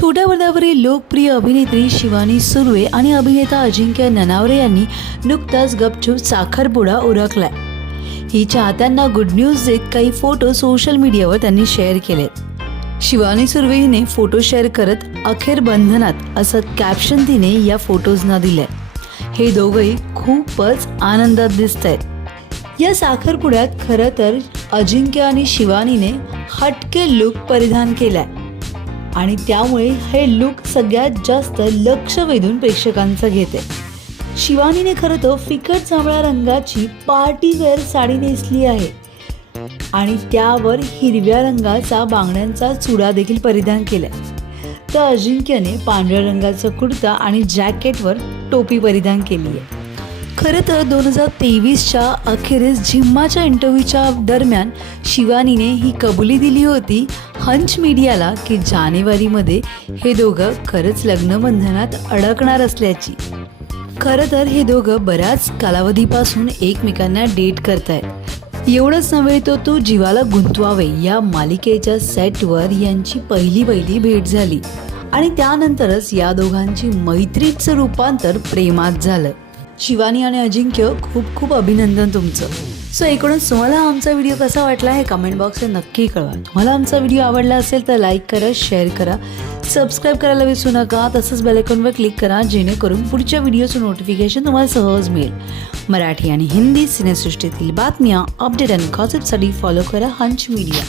छोट्या पडद्यावरील लोकप्रिय अभिनेत्री शिवानी सुर्वे आणि अभिनेता अजिंक्य ननावरे यांनी नुकताच गपचूप साखरपुडा उरकलाय। ही चाहत्यांना गुड न्यूज देत काही फोटो सोशल मीडियावर त्यांनी शेअर केलेत। शिवानी सुर्वे हिने फोटो शेअर करत अखेर बंधनात असं कॅप्शन तिने या फोटोजना दिलंय। हे दोघंही खूपच आनंदात दिसतायत। या साखरपुड्यात खरं तर अजिंक्य आणि शिवानीने हटके लुक परिधान केलाय आणि त्यामुळे हे लुक सगळ्यात जास्त लक्ष वेधून प्रेक्षकांचं घेते। शिवानीने खरं तर फिकट जांभळ्या रंगाची पार्टी वेअर साडी नेसली आहे आणि त्यावर हिरव्या रंगाचा बांगड्यांचा चुडा देखील परिधान केलाय। तर अजिंक्यने पांढऱ्या रंगाचा कुर्ता आणि जॅकेटवर टोपी परिधान केली आहे। खरं तर 2023च्या अखेरीस झिम्माच्या इंटरव्ह्यूच्या दरम्यान शिवानीने ही कबुली दिली होती हंच मीडियाला की जानेवारीमध्ये हे दोघं खरंच लग्नबंधनात अडकणार असल्याची। खरं तर हे दोघं बऱ्याच कालावधीपासून एकमेकांना डेट करतायत। एवढंच नव्हे तर तू जीवाला गुंतवावे या मालिकेच्या सेटवर यांची पहिली भेट झाली आणि त्यानंतरच या दोघांची मैत्रीचं रूपांतर प्रेमात झालं। शिवानी आणि अजिंक्य खूप अभिनंदन तुमचं। सो एकूणच तुम्हाला आमचा व्हिडिओ कसा वाटला हे कमेंट बॉक्समध्ये नक्की कळवा। तुम्हाला आमचा व्हिडिओ आवडला असेल तर लाईक करा, शेअर करा, सबस्क्राईब करायला विसरू नका। तसंच बेल आयकॉनवर क्लिक करा जेणेकरून पुढच्या व्हिडिओचं नोटिफिकेशन तुम्हाला सहज मिळेल। मराठी आणि हिंदी सिनेसृष्टीतील बातम्या, अपडेट आणि गॉसिपसाठी फॉलो करा हंच मीडिया।